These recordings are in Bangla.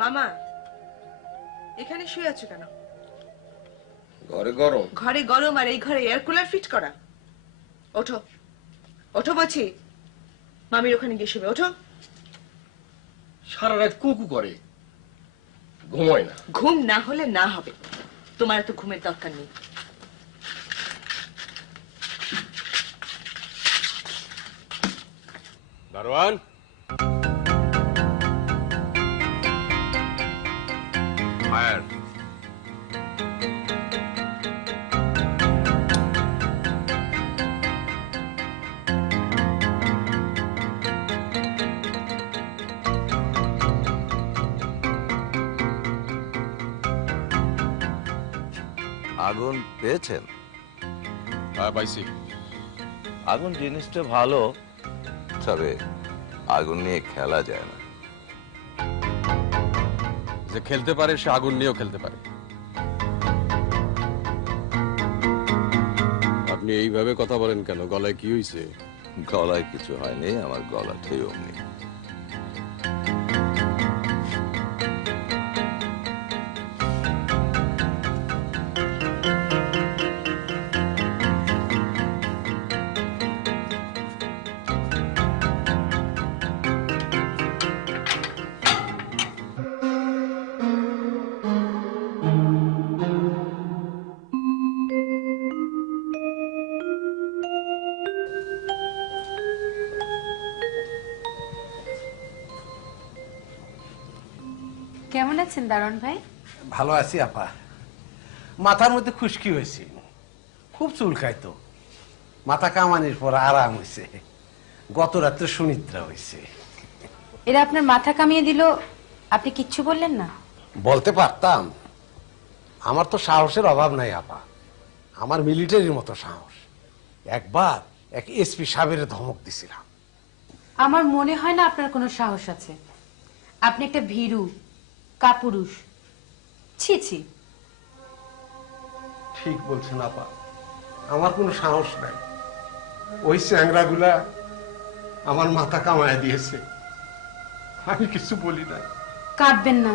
মামা এখানে শুয়ে আছো কেন? ঘরে গরম। ঘরে গরম আর এই ঘরে এয়ার কুলার ফিট করা। ওঠো ওঠো বলছি, মামির ওখানে গিয়ে শুবে। ওঠো। সারা রাত কুকু করে, ঘুমায় না। ঘুম না হলে না হবে, তোমার এত ঘুমের দরকার নেই। দারোয়ান, ফায়ার। আগুন পেয়েছেন? হ্যাঁ পাইছি। আগুন জিনিসটা ভালো, তবে আগুন নিয়ে খেলা যায় না। যে খেলতে পারে সে আগুন নিয়েও খেলতে পারে। আপনি এইভাবে কথা বলেন কেন? গলায় কি হয়েছে? গলায় কিছু হয়নি, আমার গলা ঠিক অমনি। কেমন আছেন দারোয়ান ভাই? ভালো আছি আপা। মাথার মধ্যে খুশকি হয়েছে, খুব চুলকাইতো। মাথা কামানির পর আরাম হয়েছে। গত রাত্রে সুনিদ্রা হয়েছে। এরা আপনার মাথা কামিয়ে দিল, আপনি কিচ্ছু বললেন না? বলতে পারতাম, আমার তো সাহসের অভাব নাই আপা। আমার মিলিটারির মতো সাহস। একবার এক এসপি সাহেবের ধমক দিছিলাম। আমার মনে হয় না আপনার কোনো সাহস আছে। আপনি একটা ভীরু কাপুরুষ। ছি ছি। ঠিক বলছেন আপা, আমার কোনো সাহস নাই। ওই চ্যাংরাগুলা আমার মাথা কামায় দিয়েছে, আমি কিছু বলি নাই। কাঁদবেন না।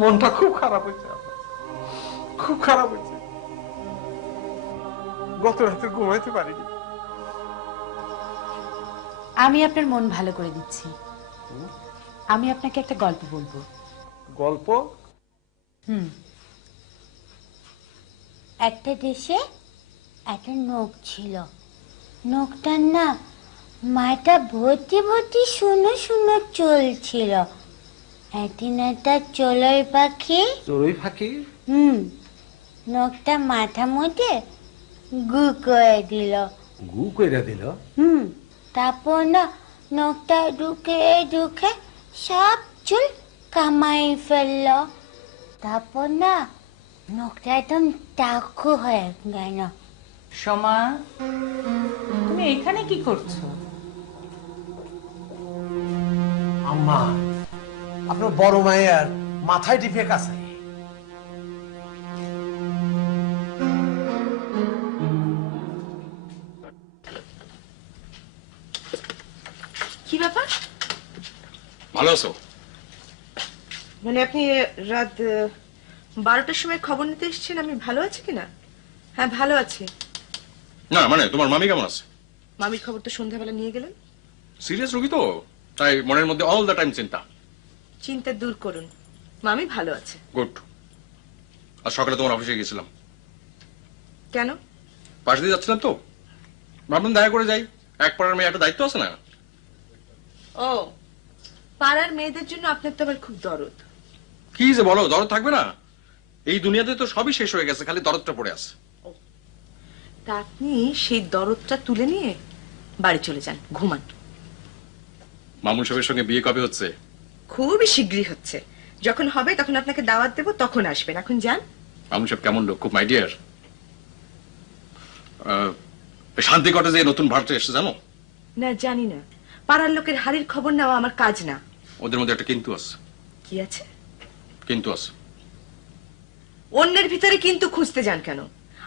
মনটা খুব খারাপ হয়েছে আপা, খুব খারাপ হয়েছে। গত রাতে ঘুমাইতে পারিনি। আমি আপনার মন ভালো করে দিচ্ছি। আমি আপনাকে একটা গল্প বলবো। গল্প? একটা দেশে একটা নখ ছিল। নখটার না মাথা ভর্তি ভর্তি শূন্য শূন্য চলছিল। একদিন একটা চড়ুই পাখি নখটা মাথা মধ্যে গু করে দিল। গু কইরা দিল? তারপর না নখটা ঢুকে ঢুকে সব চুল কামাই ফেলল। তারপর না নখটা একদম টাকু হয়ে গেল। সোমা, তুমি এখানে কি করছো? আম্মা, আপনার বড় মায়ের মাথায় টিপে কাছে। কি ব্যাপার? ভালো আছো? মানে আপনি রাত 12টার সময় খবর নিতে এসেছেন আমি ভালো আছি কিনা? হ্যাঁ ভালো আছি। না মানে তোমার মামি কেমন আছে? মামির খবর তো সন্ধ্যাবেলা নিয়ে গেলেন। সিরিয়াস রোগী তো, তাই মনের মধ্যে অল দ্য টাইম চিন্তা। চিন্তা দূর করুন, মামি ভালো আছে। গুড। আর সকালে তোমার অফিসে গেছিলাম। কেন? পাশ দিয়ে যাচ্ছিলাম তো, ভাবলাম দেখা করে যাই। এক পাড়ার মেয়ে একটা দায়িত্ব আছে না? ও, পাড়ার মেয়েদের জন্য আপনার তো আবার খুব দরদ। কি যে বলো, দরদ থাকবে না? এই দুনিয়াতে তো সবই শেষ হয়ে গেছে, খালি দরদটা পড়ে আছে। তা আপনি সেই দরদটা তুলে নিয়ে বাড়ি চলে যান, ঘুমান। মামুন সাহেবের সঙ্গে বিয়ে কবে হচ্ছে? খুবই শীঘ্রই হচ্ছে। যখন হবে তখন আপনাকে দাওয়াত দেব, তখন আসবেন। এখন যান। মামুন সাহেব কেমন লোক? খুব মাই ডিয়ার। শান্তি কটেজে নতুন ভাড়াটা এসে জানো? না জানি না, পাড়ার লোকের হাড়ির খবর নেওয়া আমার কাজ না। ওদের মধ্যে একটা কিন্তু আছে। কি আছে? কিন্তু আছে। অন্যের ভিতরে কিন্তু খুঁজতে যান কেন?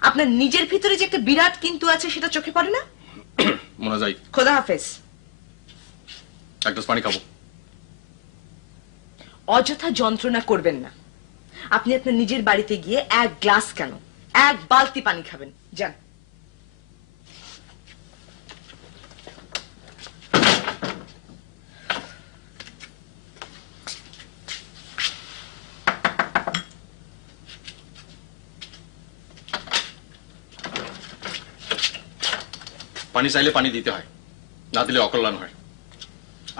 আপনার নিজের ভিতরে যে একটা বিরাট কিন্তু আছে সেটা চোখে পড়ে না? মনে যাই। খোদা হাফেজ। এক গ্লাস পানি খাবো। অযথা যন্ত্রণা করবেন না। আপনি আপনার নিজের বাড়িতে গিয়ে এক গ্লাস কেন, এক বালতি পানি খাবেন। যান। পানি চাইলে পানি দিতে হয়, না দিলে অকল্যাণ হয়।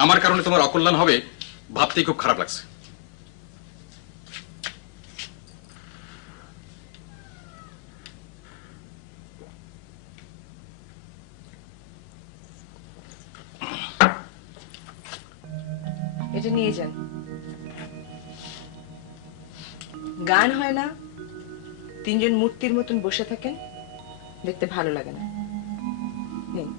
আমার কারণে তোমার অকল্যাণ হবে ভাবতেই খুব খারাপ লাগছে। এটা নিয়ে যান। গান হয় না, তিনজন মূর্তির মতন বসে থাকেন, দেখতে ভালো লাগে না। নিন।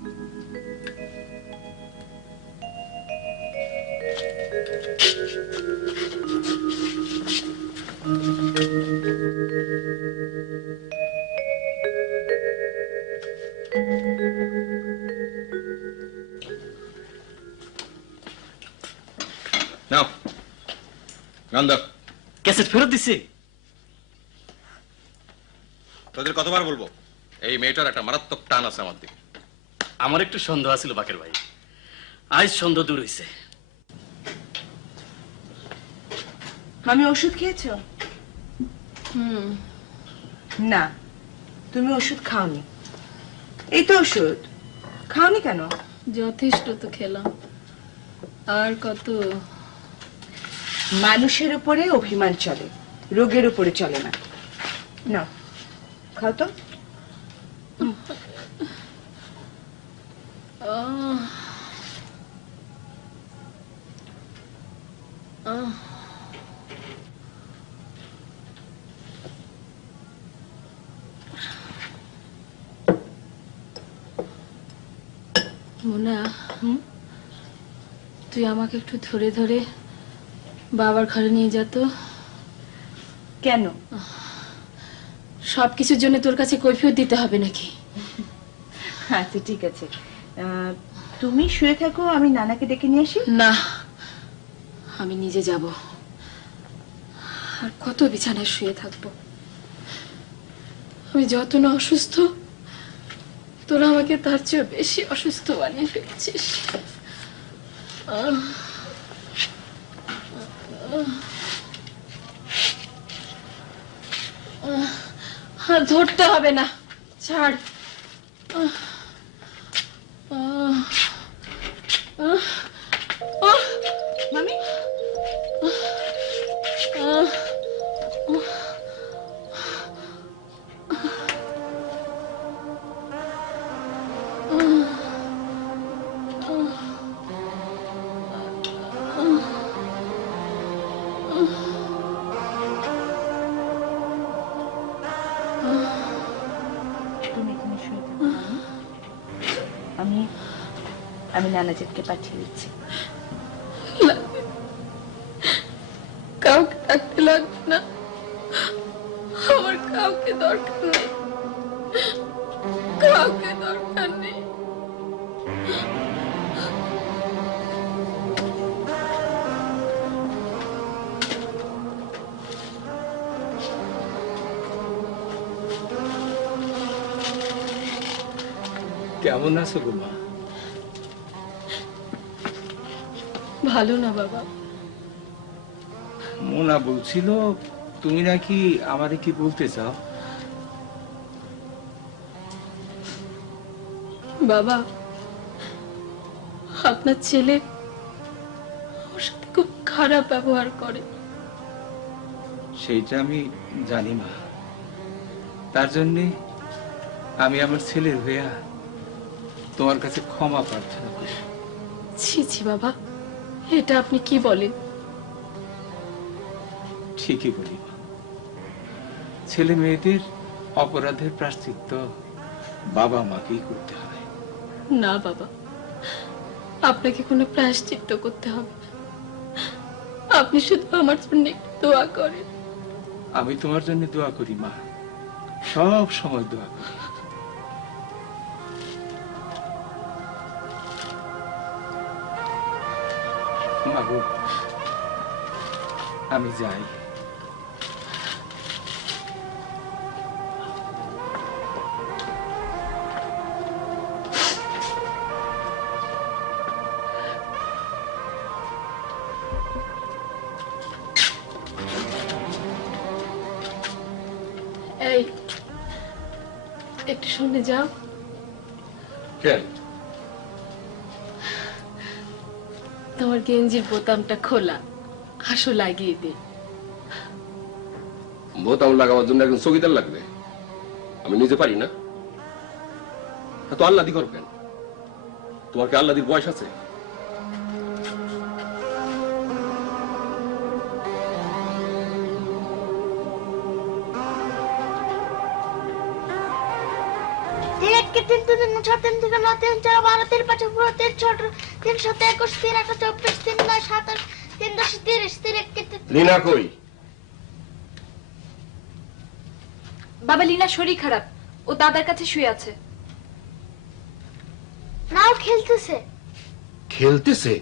নাও গান দাও। ক্যাসেট ফেরত দিছে? তোদের কতবার বলবো, এই মেয়েটার একটা মারাত্মক টান আছে আমার দিকে। আমার একটু সন্দেহ আছিল বাকের ভাই, আজ সন্দেহ দূর হইছে। মামি ওষুধ খেয়েছো? না, তুমি ওষুধ খাওনি। এই তো ওষুধ, খাওনি কেন? যথেষ্ট তো খেলাম, আর কত? মানুষের উপরে অভিমান চলে, রোগের উপরে চলে না। না, খাও তো। মোনা, তুই আমাকে একটু ধরে ধরে বাবার ঘরে নিয়ে যা তো। কেন? সবকিছুর জন্য তোর কাছে কৈফিয়ত দিতে হবে নাকি? আচ্ছা ঠিক আছে, তুমি শুয়ে থাকো, আমি নানাকে ডেকে নিয়ে আসি। না, আমি নিজে যাব। আর কত বিছানায় শুয়ে থাকবো? আমি যত না অসুস্থ, তোরা আমাকে তার চেয়ে বেশি অসুস্থ বানিয়ে ফেলছিস। আর ধরতে হবে না, ছাড়। মামি, তুমি এখানে শুয়ে থাকো, আমি নানাজিৎকে পাঠিয়ে দিচ্ছি। কাউকে ডাকতে লাগবে না, আমার কাউকে দরকার নেই, কাউকে দরকার নেই। কেমন আছো গো মা? ভালো না বাবা। মোনা বলছিল তুমি নাকি আমারে কি বলতে চাও? বাবা, আপনার ছেলে আমার সাথে খুব খারাপ ব্যবহার করে। সেইটা আমি জানি মা, তার জন্যে আমি আমার ছেলের হইয়া তোমার কাছে ক্ষমা প্রার্থনা করি। ছি ছি বাবা, এটা আপনি কি বলেন? ঠিকই বলি মা, ছেলে মেয়েদের অপরাধের প্রায়শ্চিত্ত বাবা মাকেই করতে হয়। না বাবা, আপনাকে কোনো প্রায়শ্চিত্ত করতে হবে না। আপনি শুধু আমার জন্য একটু দোয়া করেন। আমি তোমার জন্য দোয়া করি মা, সব সময় দোয়া করি। মাগো, আমি যাই। এই একটু শুনে যাও। কেন? তোমার গেঞ্জির বোতামটা খোলা, হাসু লাগিয়ে দে। বোতাম লাগাবার জন্য একজন চকিদার লাগবে, আমি নিজে পারি না। তো আল্লাদি করো কেন? তোমার কি আল্লাদির বয়স আছে? লীনা কই? বাবা, লীনা শরীর খারাপ, ও দাদার কাছে শুয়ে আছে। নাও খেলতেছে, খেলতেছে?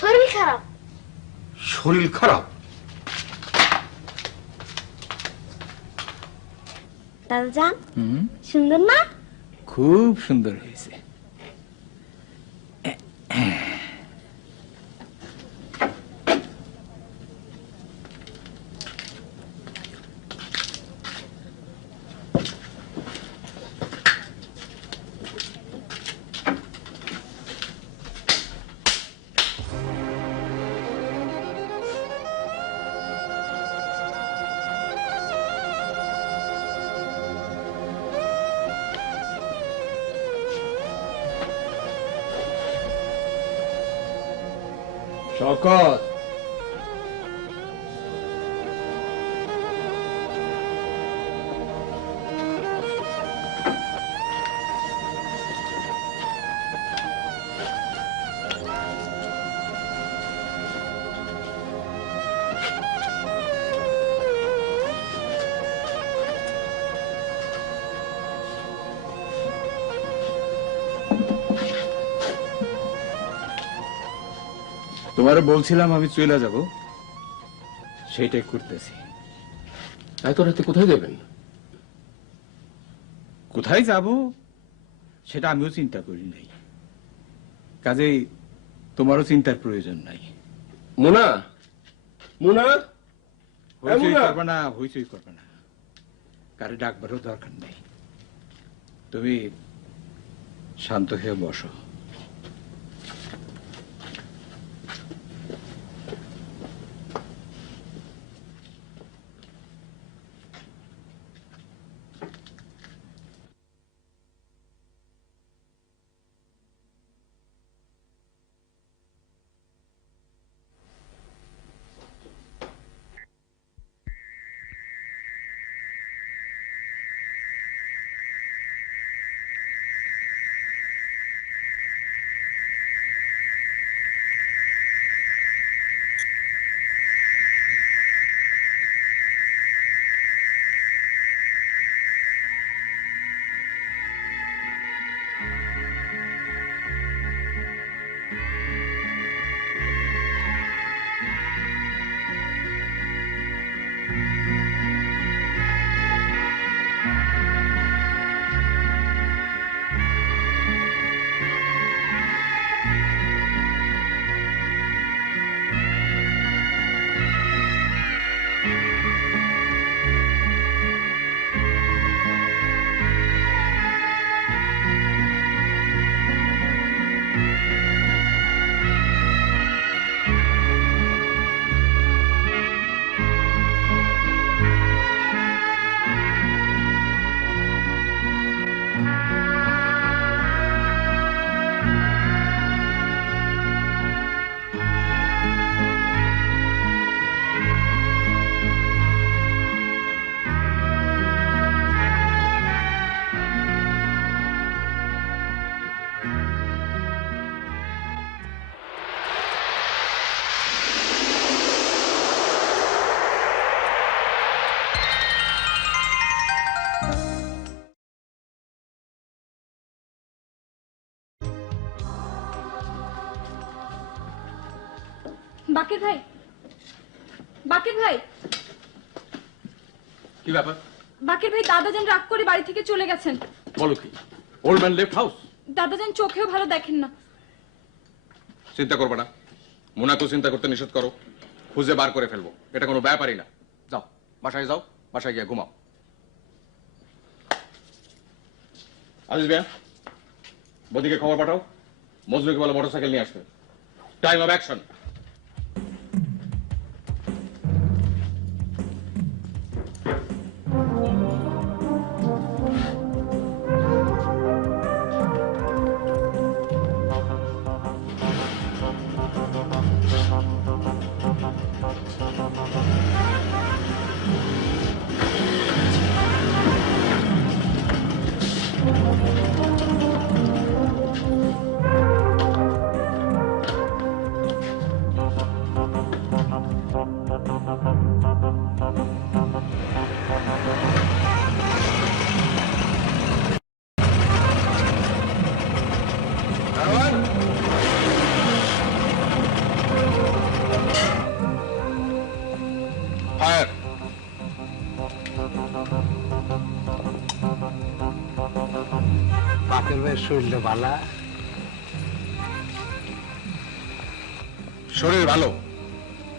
শরীর খারাপ। শরীর খারাপ? দাদাজান সুন্দর না? খুব সুন্দর হয়েছে। শওকত, তোমারে বলছিলাম আমি চলে যাব, সেটাই করতেছি। এত রাতে কোথায় যাবেন? কোথায় যাব সেটা আমিও চিন্তা করি নাই, কাজেই তোমারও চিন্তার প্রয়োজন নাই। মোনা, মোনা, হইচই করবে না, হইচই করবে না, কারে ডাকবারও দরকার নেই। তুমি শান্ত হয়ে বসো। বাকির ভাই, বাকির ভাই, কি ব্যাপার? বাকির ভাই দাদাজান রাগ করে বাড়ি থেকে চলে গেছেন। বলো কি? Old man left house? দাদাজান চোখেও ভালো দেখেন না। চিন্তা করবে না, মোনাকে চিন্তা করতে নিষেধ করো, খুঁজে বার করে ফেলবো, এটা কোনো ব্যাপারই না। যাও বাসায় যাও, বাসায় গিয়ে ঘুমাও। আজিজ ভাইয়া, বদিকে খবর পাঠাও, মজনুকে বলে মোটরসাইকেল নিয়ে আসবে। Time of action. ফায়ার। বাপের ভাইয়ের শরীর বালা? শরীর ভালো,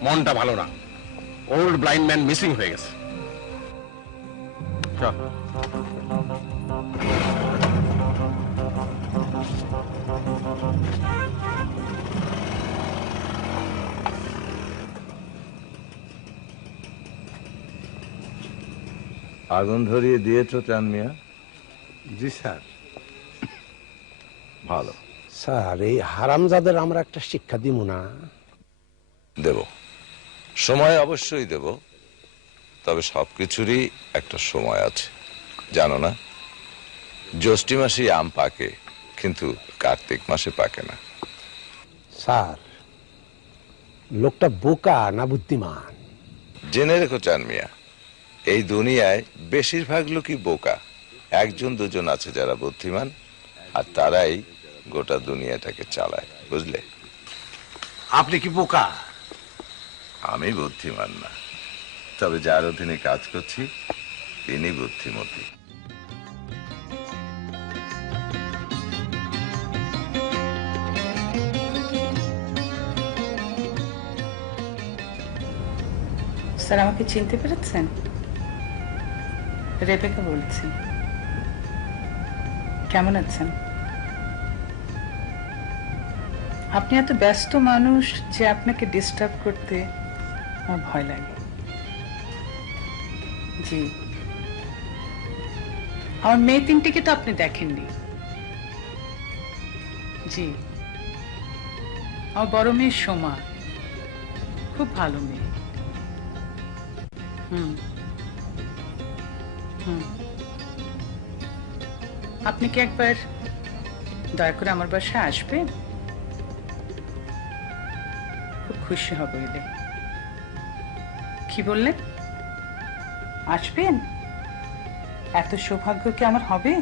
মনটা ভালো না। ওল্ড ব্লাইন্ড ম্যান মিসিং হয়ে গেছে। আগুন ধরিয়ে দিয়েছ চান মিয়া? জি স্যার। ভালো। স্যার, এই হারামজাদের আমরা একটা শিক্ষা দিব না? দেব, সময় অবশ্যই দেব, তবে সবকিছুরই একটা সময় আছে, জানো না? জ্যৈষ্ঠ মাসে আম পাকে, কিন্তু কার্তিক মাসে পাকে না। স্যার, লোকটা বোকা না বুদ্ধিমান? জেনে রেখো চান মিয়া, এই দুনিয়ায় বেশিরভাগ লোকই বোকা। একজন দুজন আছে যারা বুদ্ধিমান, আর তারাই গোটা দুনিয়াটাকে চালায়, বুঝলে? আপনি কি বোকা? আমি বুদ্ধিমান না, তবে যার অধীনে কাজ করছি তিনি বুদ্ধিমতী। স্যার, আমাকে চিনতে পেরেছেন? রেবেকা বলছি। কেমন আছেন? আপনি এত ব্যস্ত মানুষ যে আপনাকে ডিস্টার্ব করতে আমার ভয় লাগে। জি, আমার মেয়ে তিনটিকে তো আপনি দেখেননি। জি, আমার বড় মেয়ে সোমা, খুব ভালো মেয়ে। হুম হুম, আপনি কি একবার দয়া করে আমার বাসায় আসবেন? খুব খুশি হব এলে। কি বললেন? আসবেন? এত সৌভাগ্য কি আমার হবে?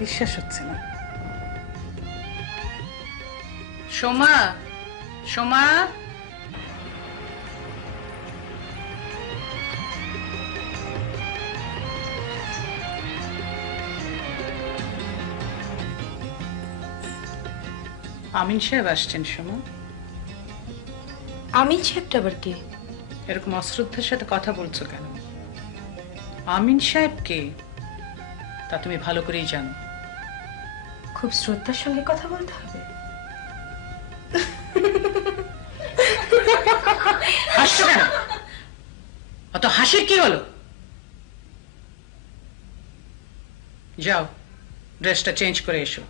বিশ্বাস হচ্ছে না। সোমা, সোমা, আমিন সাহেব আসছেন। সোমা, আমিন সাহেবটা আবার কে? এরকম অশ্রদ্ধার সাথে কথা বলছো কেন? আমিন সাহেব কে তা তুমি ভালো করেই জানো। খুব শ্রদ্ধার সঙ্গে কথা বলতে হবে। হাসছো কেন? অত হাসির কি হলো? যাও, ড্রেসটা চেঞ্জ করে এসো।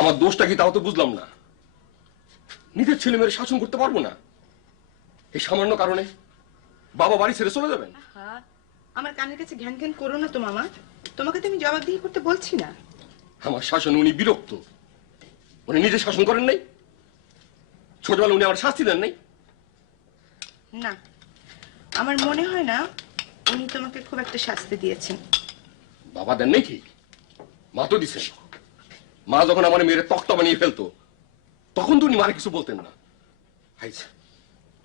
আমার দোষটা কি তাও তো বুঝলাম না। নিজের ছেলে মেয়ের শাসন করতে পারবো না, এই সামান্য কারণে বাবা বাড়ি ছেড়ে চলে যাবেন? আমার কানের কাছে ঘ্যান ঘ্যান করো না তো মামা, তোমাকে তো আমি জবাবদিহি করতে বলছি না। আমার শাসনে উনি বিরক্ত। উনি নিজে শাসন করেন নাই? ছোটবেলা উনি আমার শাস্তি দেন নাই? না, আমার মনে হয় না উনি তোমাকে খুব একটা শাস্তি দিয়েছেন। বাবা দেন নেই ঠিক, মা তো দিছেন। মা যখন আমার মেয়ের তক্তা বানিয়ে ফেলতো তখন তো উনি মারে কিছু বলতেন না। হাইজ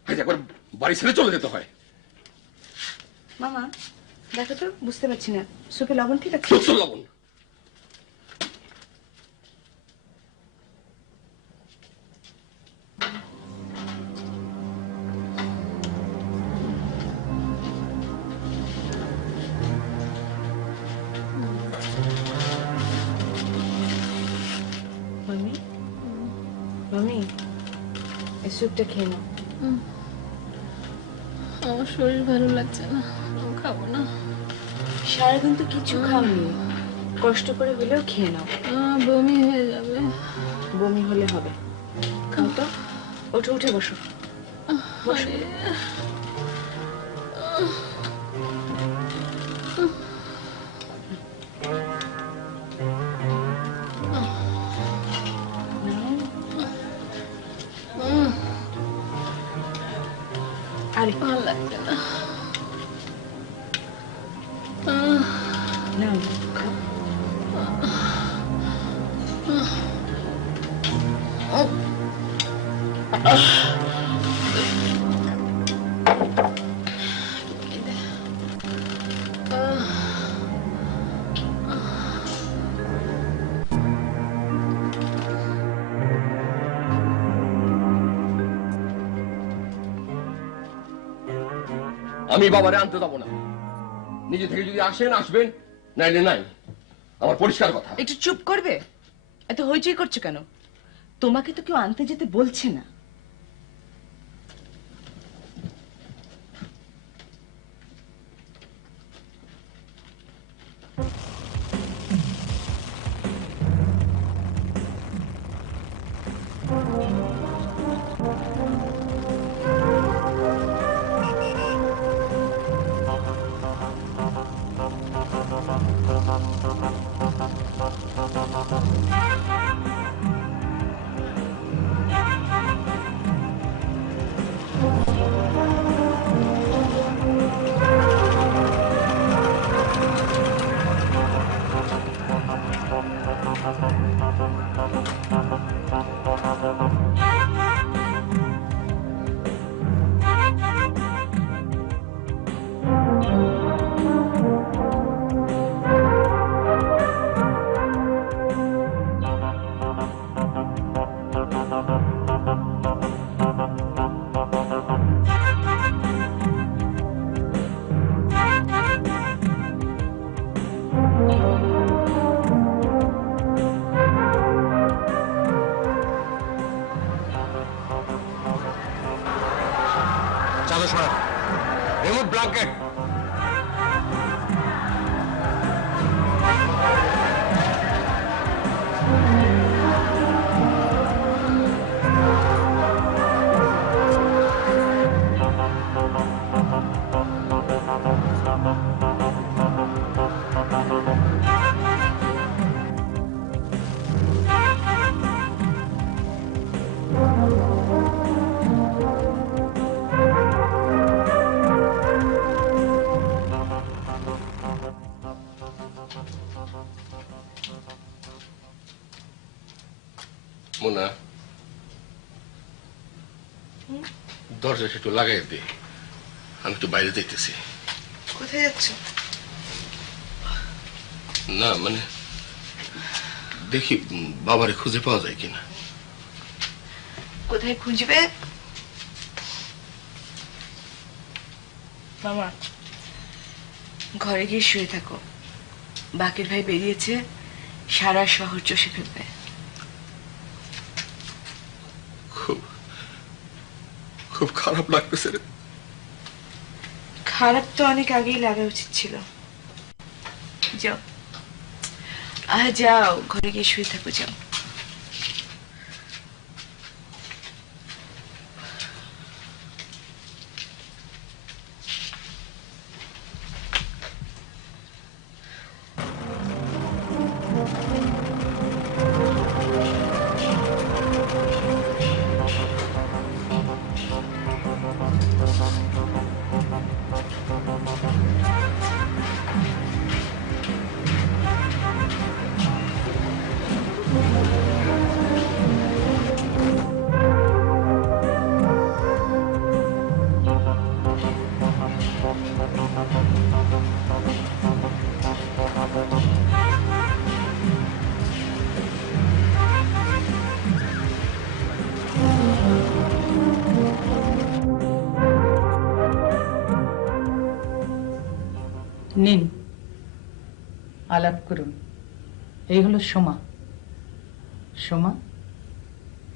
হাইজ একবার বাড়ি ছেড়ে চলে যেতে হয়। মামা দেখো তো, বুঝতে পারছি না সুপে লবণ ঠিক আছে? প্রচুর লবণ। মামি, মামি এই স্যুপটা খেয়ে নাও। আমার শরীর ভালো লাগছে না, আমি খাবো না। সারাদিন তো কিছু খাওনি, কষ্ট করে হলেও খেয়ে নাও। বমি হয়ে যাবে। বমি হলে হবে, খাও তো। ওঠে উঠে বসো, বসো। আরে ভালো লাগছে না। না খাও। আমি বাবারে আনতে যাবো না। নিজে থেকে যদি আসেন আসবেন, নাইলে নাই। আমার পরিষ্কার কথা। একটু চুপ করবে? এত হইচই করছো কেন? তোমাকে তো কেউ আনতে যেতে বলছে না। চাদর সরা, রিমুভ ব্ল্যাঙ্কেট। মোনা, দরজা একটু লাগাই দে, আমি একটু বাইরে দেখতেছি। কোথায় যাচ্ছ? না মানে দেখি বাবারে খুঁজে পাওয়া যায় কিনা। কোথায় খুঁজবে? মামা, ঘরে গিয়ে শুয়ে থাকো। বাকের ভাই বেরিয়েছে, সারা শহর চষে ফেলবে। খুব খুব খারাপ লাগতেছে রে। খারাপ তো অনেক আগেই লাগা উচিত ছিল। যাও যাও, ঘরে গিয়ে শুয়ে থাকো, যাও। নিন আলাপ করুন। এই হলো সোমা। সোমা,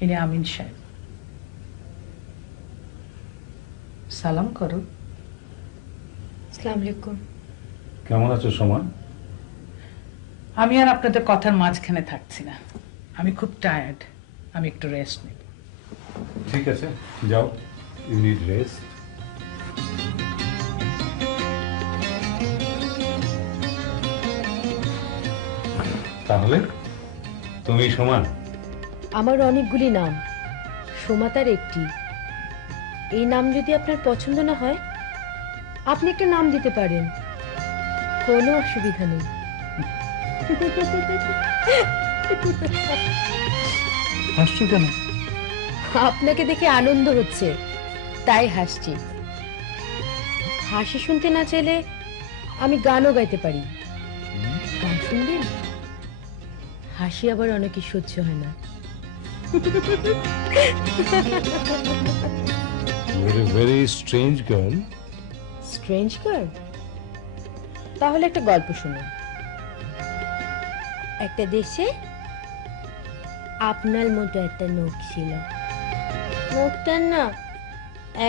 ইনি আমিন সাহেব। সালাম করো। আসসালামু আলাইকুম। কেমন আছো সোমা? আমি আর আপনাদের কথার মাঝখানে থাকছি না, আমি খুব টায়ার্ড, আমি একটু রেস্ট নেব। ঠিক আছে, যাও, ইউ নিড রেস্ট। তাহলে তুমি সমান? আমার অনেকগুলি নাম, সোমা তার একটি। এই নাম যদি আপনার পছন্দ না হয় আপনি একটা নাম দিতে পারেন, কোনো অসুবিধা নেই। হাসছো কেন? আপনাকে দেখে আনন্দ হচ্ছে তাই হাসছি। হাসি শুনতে না চাইলে আমি গানও গাইতে পারি, গান শুনবেন? হাসি আবার অনেকে সহ্য হয় না। You're a very strange girl. Strange girl? তাহলে একটা গল্প শুনুন। একটা দেশে আপনার মতো একটা নখ ছিল। নখটা না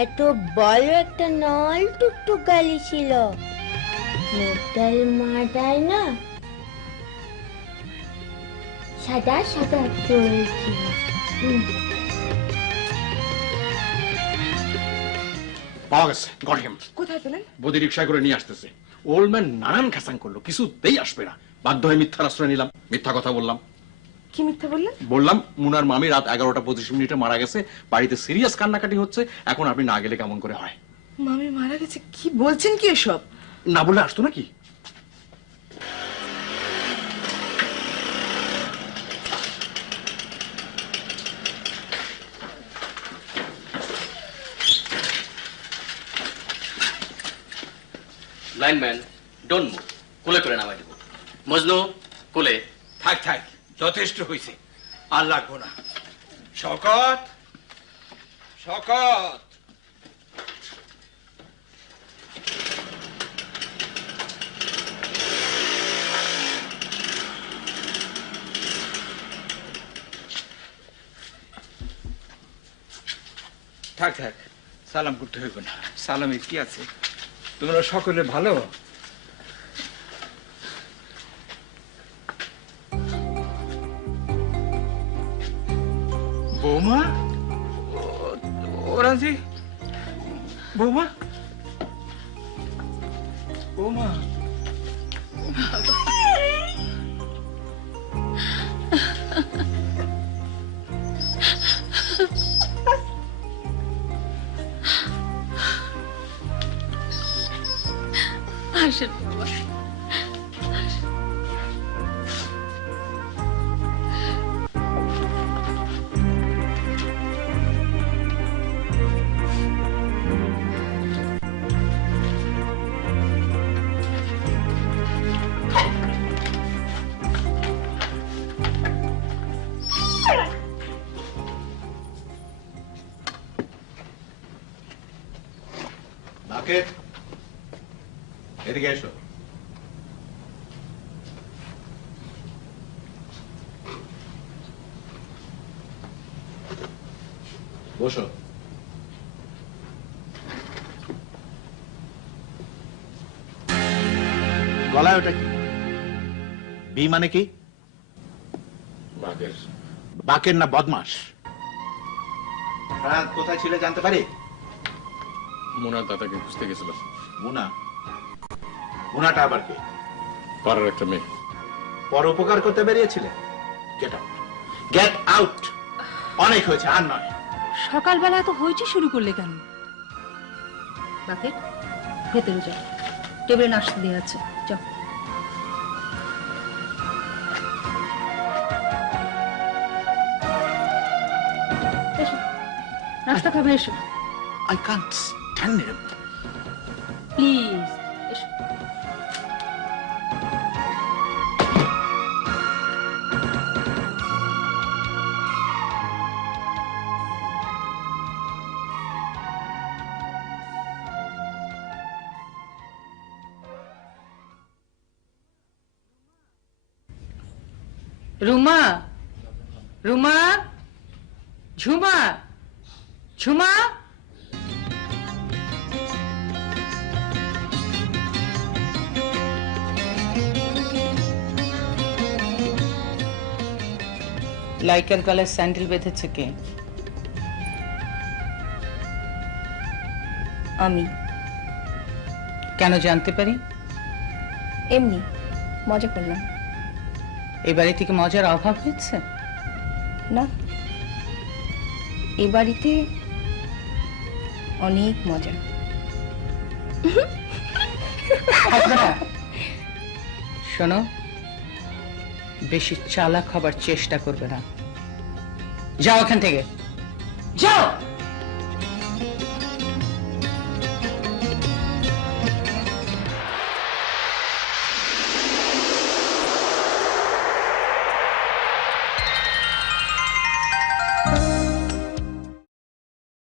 এত বড় একটা নল টুকটুক গালি ছিল। নখটার মাথায় না সাদা সাদা চুল ছিল। পাওয়া গেছে, গট হিম। কোথায় পেলেন? বদি রিক্সায় করে নিয়ে আসতেছে। ওল্ড ম্যান নানান খেসাং করলো, কিছুতেই আসবে না। বাধ্য হয়ে মিথ্যার আশ্রয় নিলাম, মিথ্যা কথা বললাম। কি মিথ্যা বললেন? বললাম মুনার মামি রাত 11:25 মারা গেছে, বাড়িতে সিরিয়াস কান্নাকাটি হচ্ছে, এখন আপনি না গেলে কেমন করে হয়? মামি মারা গেছে? কি বলছেন কি এসব? না বলে আসতো নাকি? লাইনম্যান, ডোন্ট মুভ, কোলে করে নামাই দেব। মজনু, কোলে। থাক থাক, যথেষ্ট হয়েছে, আর লাগবো না। শকত, শকত। থাক থাক, সালাম করতে হইব না, সালামে কি আছে? তোমরা সকলে ভালো? বৌমা, ওরা যে বৌমা, বৌমা, আসেন বাবা। বাকেট, এদিকে এসো। বসো। গলায় ওটা কি? বি মানে কি? বাকের। বাকের না বদমাস? রাত কোথায় ছিল জানতে পারি? মুনার দাদাকে খুঁজতে গেছিল। মুনা? মুনাটা আবার কে? পাড়ার একটা মেয়ে। পর উপকার করতে বেরিয়েছিলেন? Get out, get out. অনেক হয়েছে, আর নয়। সকালবেলা তো হইচই শুরু করলে কেন? বাকেট, ভেতরে যাও, টেবিলে নাস্তা দিয়ে আছে, যাও। এসো, নাস্তা খাবে, এসো। I can't stand him. Please এসো। রুমা, রুমা, ঝুমা, ঝুমা। লাইকার গলায় স্যান্ডেল বেঁধেছে কে? আমি। কেন জানতে পারি? এমনি মজা করলাম। এই বাড়ি থেকে মজার অভাব হয়েছে? না, এ বাড়িতে অনেক মজা। শোনো, বেশি চালাক হবার চেষ্টা করবে না। যাও এখান থেকে, যাও।